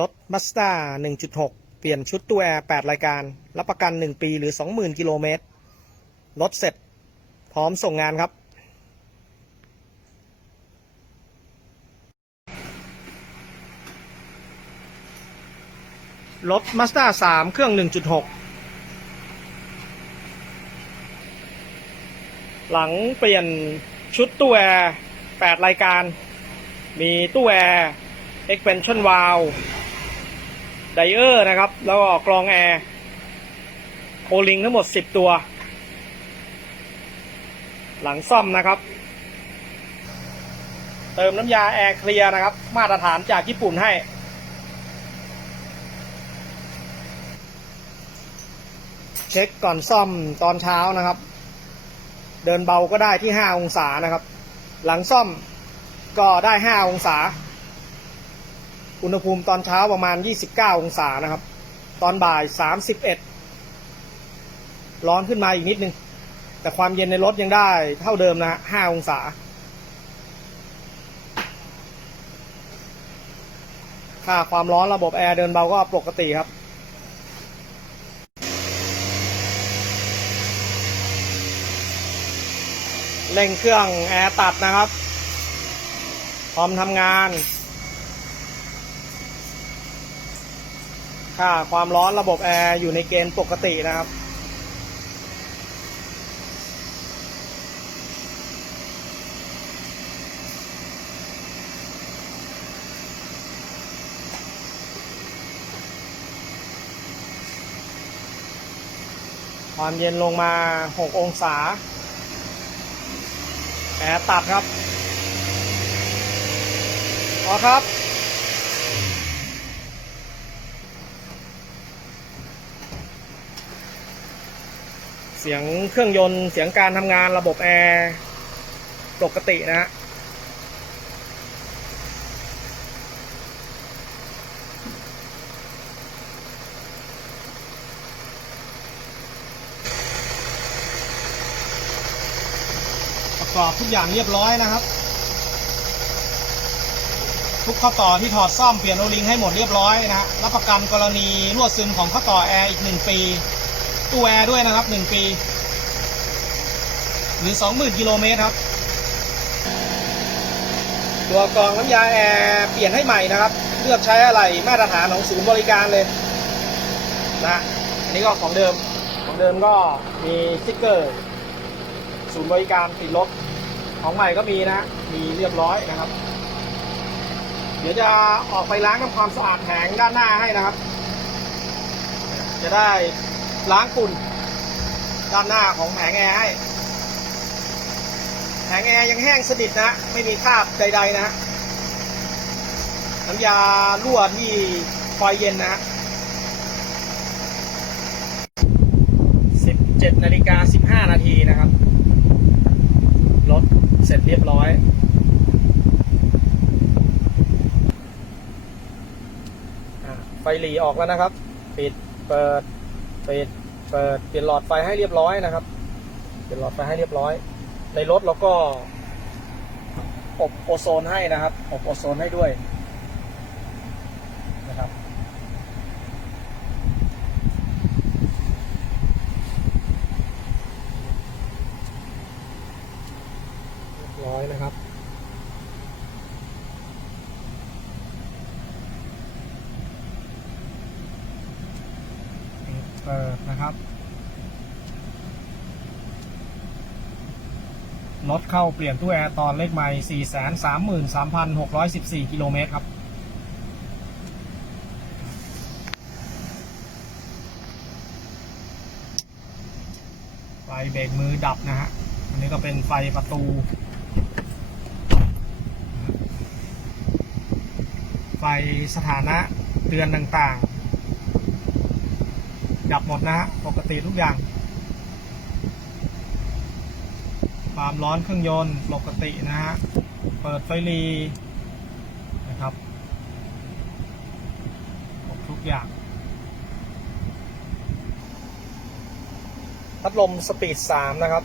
รถ Mazda 1.6 เปลี่ยนชุดตัวแอร์ 8 รายการ รับประกัน 1 ปีหรือ 20,000 กิโลเมตร รถเสร็จ พร้อมส่งงานครับ รถ Mazda 3 เครื่อง 1.6 หลังเปลี่ยนชุดตู้แอร์ 8 รายการ มีตู้แอร์ expansion valve ไดเออร์นะครับ แล้วก็กรองแอร์โคลิงทั้งหมด 10 ตัว หลังซ่อมนะครับ เติมน้ำยาแอร์เคลียร์นะครับ มาตรฐานจากญี่ปุ่นให้ เช็คก่อนซ่อมตอนเช้านะครับ เดินเบาก็ได้ที่ 5 องศานะครับ หลังซ่อมก็ได้ 5 องศา อุณหภูมิตอนเช้าประมาณ 29 องศานะครับ ตอนบ่าย 31 ร้อนขึ้นมาอีกนิดนึง แต่ความเย็นในรถยังได้เท่าเดิมนะฮะ 5 องศา ค่าความร้อนระบบแอร์เดินเบาก็ปกติครับเร่งเครื่องแอร์ตัดนะครับ พร้อมทำงาน ค่าความร้อนระบบแอร์อยู่ในเกณฑ์ปกตินะครับ ความเย็นลงมา 6 องศา แอร์ตัดครับ พอครับ เสียงเครื่องยนต์เสียงการทำงานระบบแอร์ปกตินะฮะประกอบทุกอย่างเรียบร้อยนะครับ ทุกข้อต่อที่ถอดซ่อมเปลี่ยนโอลิงให้หมดเรียบร้อยนะฮะรับประกันกรณีรั่วซึมของข้อต่อแอร์อีกหนึ่งปี ตู้แอร์ด้วยนะครับหนึ่งปี หรือสองหมื่นกิโลเมตรครับ ตัวกรองน้ำยาแอร์เปลี่ยนให้ใหม่นะครับ เลือกใช้อะไรมาตรฐานของศูนย์บริการเลยนะอันนี้ก็ของเดิมของเดิมก็มีสติ๊กเกอร์ ศูนย์บริการติดรถของใหม่ก็มีนะ มีเรียบร้อยนะครับ เดี๋ยวจะออกไปล้างทำความสะอาดแผงด้านหน้าให้นะครับ จะได้ ล้างฝุ่นด้านหน้าของแผงแอร์ให้ แผงแอร์ยังแห้งสนิทนะ ไม่มีคราบใด ๆ นะ น้ำยารั่วที่คอยเย็นนะ17นาฬิกา15 นาทีนะครับ รถเสร็จเรียบร้อย ไฟหลีออกแล้วนะครับ ปิด เปิด ปิดเปิดเปลี่ยนหลอดไฟให้เรียบร้อยนะครับ เปลี่ยนหลอดไฟให้เรียบร้อย ในรถเราก็อบโอโซนให้นะครับ อบโอโซนให้ด้วยนะครับ เรียบร้อยนะครับ เปิดนะครับ รถเข้าเปลี่ยนตู้แอร์ตอนเลขไมล์433,614 กิโลเมตรครับไฟเบรกมือดับนะฮะ อันนี้ก็เป็นไฟประตู ไฟสถานะเตือนต่างๆ ดับหมดนะฮะ ปกติทุกอย่าง ความร้อนเครื่องยนต์ปกตินะฮะ เปิดไฟรีนะครับครบทุกอย่าง พัดลมสปีด 3 นะครับ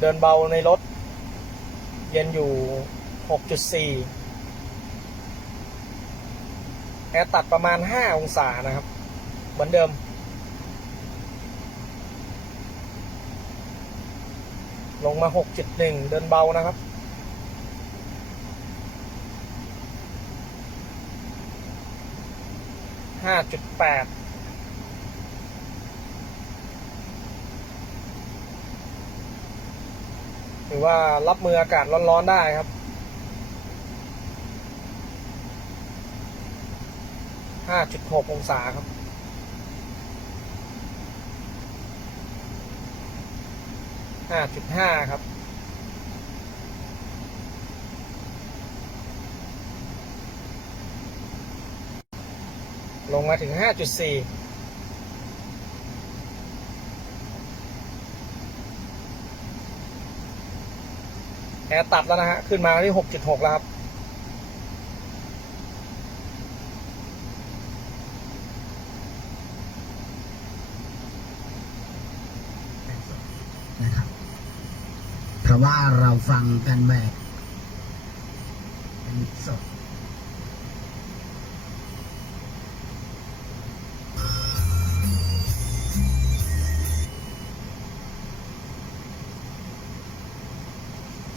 เดินเบาในรถ เย็นอยู่ 6.4 แอร์ตัดประมาณ 5 องศานะครับ เหมือนเดิม ลงมา6.1เดินเบานะครับ ห้าจุดแปดหรือว่ารับมืออากาศร้อนๆได้ครับ ห้าจุดหกองศาครับ ห้าจุดห้าครับ ลงมาถึงห้าจุดสี่แอร์ตัดแล้วนะฮะ ขึ้นมาที่หกจุดหกแล้วครับ เพราะ ว่าเราฟังกันแบบเป็นสด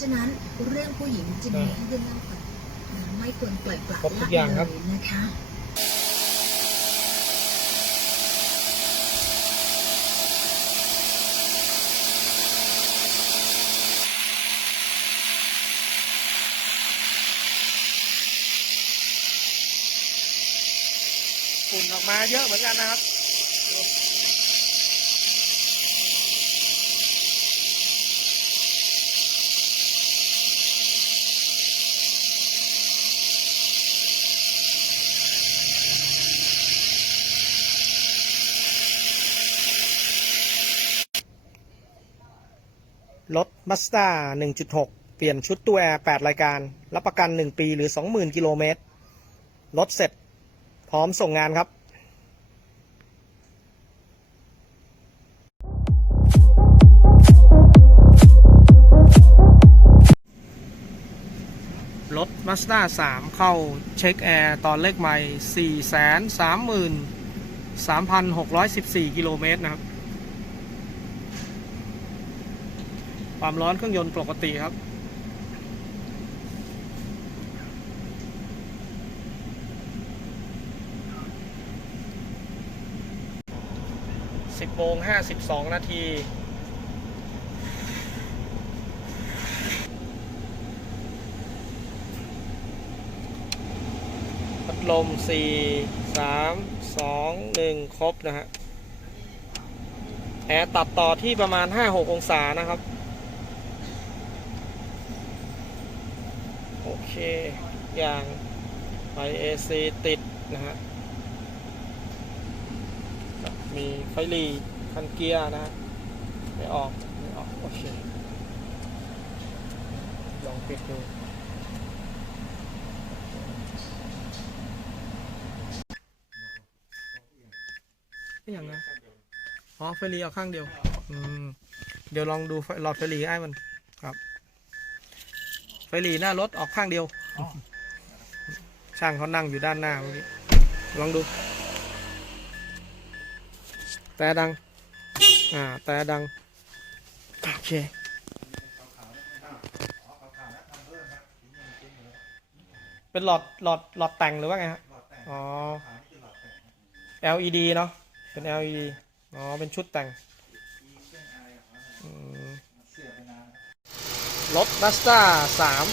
ฉะนั้นเรื่องผู้หญิงจะมีให้เรื่องเล่ากันไม่ควรปล่อยปละละเลยนะคะ ฝุ่นออก มาเยอะเหมือนกันนะครับรถ Mazda 1.6 เปลี่ยนชุดตัวแอร์ 8 รายการ รับประกัน 1 ปีหรือ 20,000 กิโลเมตร รถเสร็จ พร้อมส่งงานครับ รถ Mazda 3เข้าเช็คแอร์ตอนเลขใหม่433,614กิโลเมตรนะครับ ความร้อนเครื่องยนต์ปกติครับสิบโมงห้าสิบสองนาที ลมสี่สามสองหนึ่งครบนะฮะ แอร์ตัดต่อที่ประมาณห้าหกองศานะครับ โอเค อย่างไฟ AC ติดนะฮะ มีไฟลีคันเกียร์นะฮะไม่ออก ไม่ออก โอเค ลองปิดดู ไม่อย่างนะอ๋อไฟหลีเอาข้างเดียว อืม เดี๋ยวลองดูหลอดไฟหลีไอ้มันครับไฟหลีหน้ารถออกข้างเดียว ช่างเขานั่งอยู่ด้านหน้าเมื่อกี้ ลองดู แต่ดัง อ่า แต่ดัง โอเคเป็นหลอดหลอดหลอดแต่งหรือว่าไงฮะ อ๋อ LED เนาะ เป็น LED อ๋อ เป็นชุดแต่งอืมรถ Mazda 3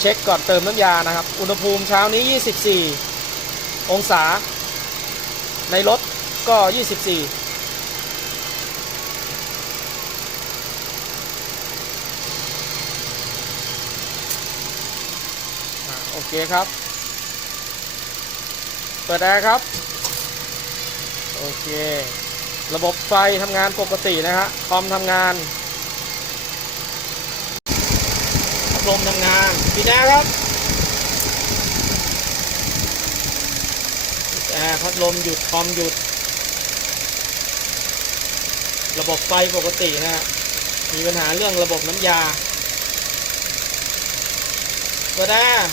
เช็คก่อนเติมน้ำยานะครับ อุณหภูมิเช้านี้ 24 องศา ในรถก็ 24อ่โอเคครับ เปิดแอร์ครับ โอเค ระบบไฟทำงานปกตินะฮะคอมทำงานพัดลมทำงานปิดแอร์ครับแอร์พัดลมหยุดคอมหยุด ระบบไฟปกตินะฮะมีปัญหาเรื่องระบบน้ำยาเปิดแอร์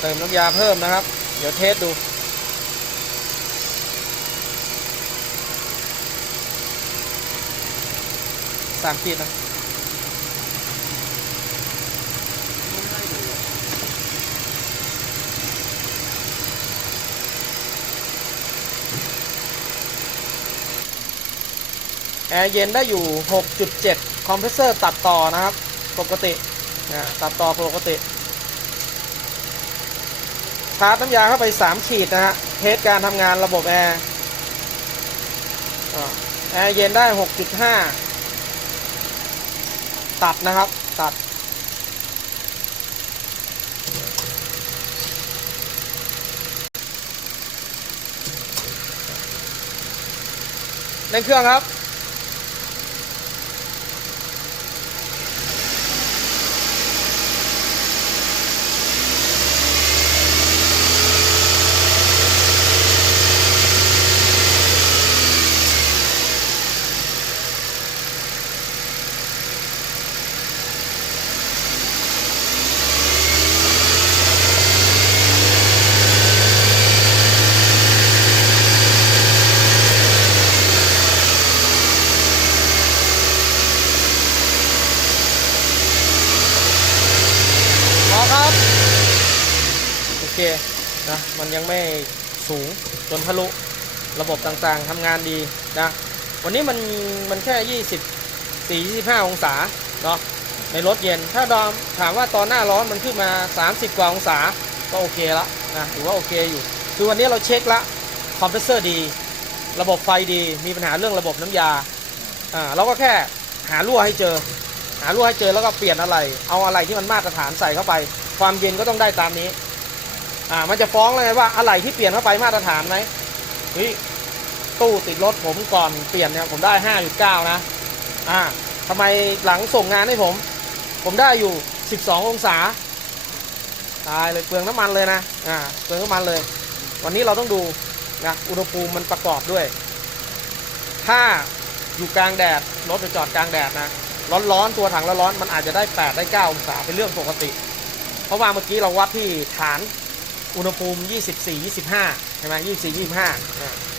เติมน้ำยาเพิ่มนะครับ เดี๋ยวเทสดูสามขีดนะแอร์เย็นได้อยู่ 6.7 คอมเพรสเซอร์ตัดต่อนะครับ ปกตินะตัดต่อปกติ ชาร์จน้ำยาเข้าไป 3 ขีดนะฮะ เทสการทำงานระบบแอร์แอร์เย็นได้ 6.5 ตัดนะครับ ตัดเร่งเครื่องครับ พอครับ โอเคนะ มันยังไม่สูงจนทะลุระบบต่างๆทำงานดีนะวันนี้มันมันแค่20 4 25 องศาเนาะในรถเย็นถ้าดอมถามว่าตอนหน้าร้อนมันขึ้นมา 30 กว่าองศาก็โอเคละนะถือว่าโอเคอยู่ คือวันนี้เราเช็คละคอมเพรสเซอร์ดี ระบบไฟดีมีปัญหาเรื่องระบบน้ำยาอ่าเราก็แค่หารั่วให้เจอ หารั่วให้เจอแล้วก็เปลี่ยนอะไร เอาอะไรที่มันมาตรฐานใส่เข้าไป ความเย็นก็ต้องได้ตามนี้ อ่ามันจะฟ้องเลยว่าอะไรที่เปลี่ยนเข้าไปมาตรฐานไหมเฮ้ยตู้ติดรถผมก่อนเปลี่ยนเนี่ยผมได้5.9นะอ่าทำไมหลังส่งงานให้ผม ผมได้อยู่12ององศาตายเลยเปลืองน้ำมันเลยนะอ่าเปลืองน้ำมันเลย วันนี้เราต้องดูนะอุณหภูมิมันประกอบด้วย ถ้าอยู่กลางแดดรถไปจอดกลางแดดนะร้อนๆตัวถังร้อนมันอาจจะได้ 8 ได้ 9 องศาเป็นเรื่องปกติ เพราะว่าเมื่อกี้เราวัดที่ฐาน อุณหภูมิ 24 25 ใช่ไหม24 25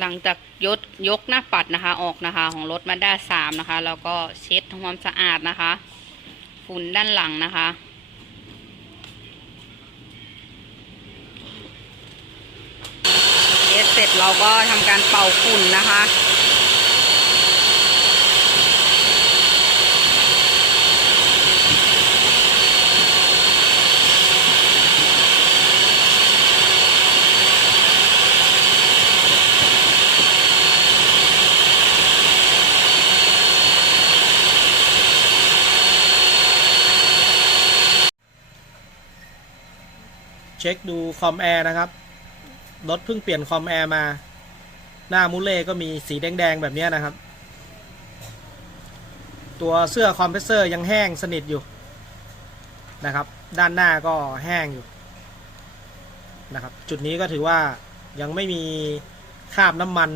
หลังจากยกยกหน้าปัดนะคะออกนะคะของรถมาด้าสามนะคะ แล้วก็เช็ดทำความสะอาดนะคะ ฝุ่นด้านหลังนะคะ เช็ดเสร็จเราก็ทำการเป่าฝุ่นนะคะ เช็คดูคอมแอร์นะครับรถเพิ่งเปลี่ยนคอมแอร์มา หน้ามูเล่ก็มีสีแดงๆแบบนี้นะครับ ตัวเสื้อคอมเพรสเซอร์ยังแห้งสนิทอยู่นะครับ ด้านหน้าก็แห้งอยู่นะครับ จุดนี้ก็ถือว่ายังไม่มีคราบน้ำมัน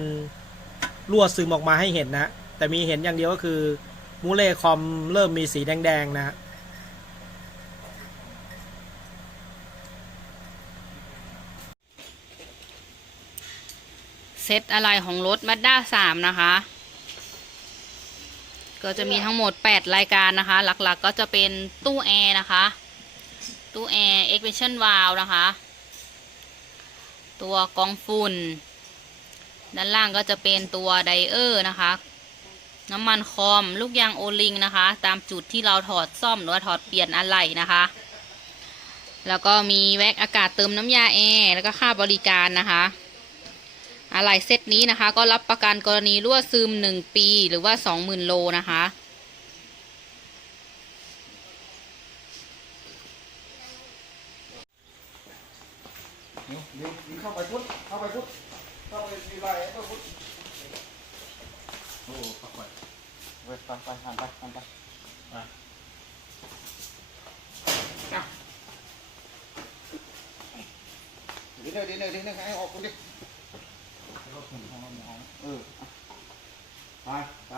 รั่วซึมออกมาให้เห็นนะ แต่มีเห็นอย่างเดียวก็คือมูเล่คอมเริ่มมีสีแดงๆนะฮะ เซตอะไรของรถมาด้าสามนะคะ ก็จะมีทั้งหมด 8 รายการนะคะ หลักๆก็จะเป็นตู้แอร์นะคะ ตู้แอร์ expansion valve นะคะ ตัวกองฝุ่น ด้านล่างก็จะเป็นตัวไดเออร์นะคะ น้ำมันคอม ลูกยางโอลิงนะคะ ตามจุดที่เราถอดซ่อมหรือว่าถอดเปลี่ยนอะไหล่นะคะแล้วก็มีแว็กอากาศเติมน้ำยาแอร์แล้วก็ค่าบริการนะคะ อะไหล่เซตนี้นะคะ ก็รับประกันกรณีรั่วซึม 1 ปี หรือว่า 20,000 โลนะคะเข้าไปพุทเข้าไปพุทเข้าไปมีไรเข้าพุทโอ้เข้าไปไปไปไปหันไปหันไปไปดีหน่อยดีหน่อยดีหน่อยให้ออกคนดิ เออ ไป ไป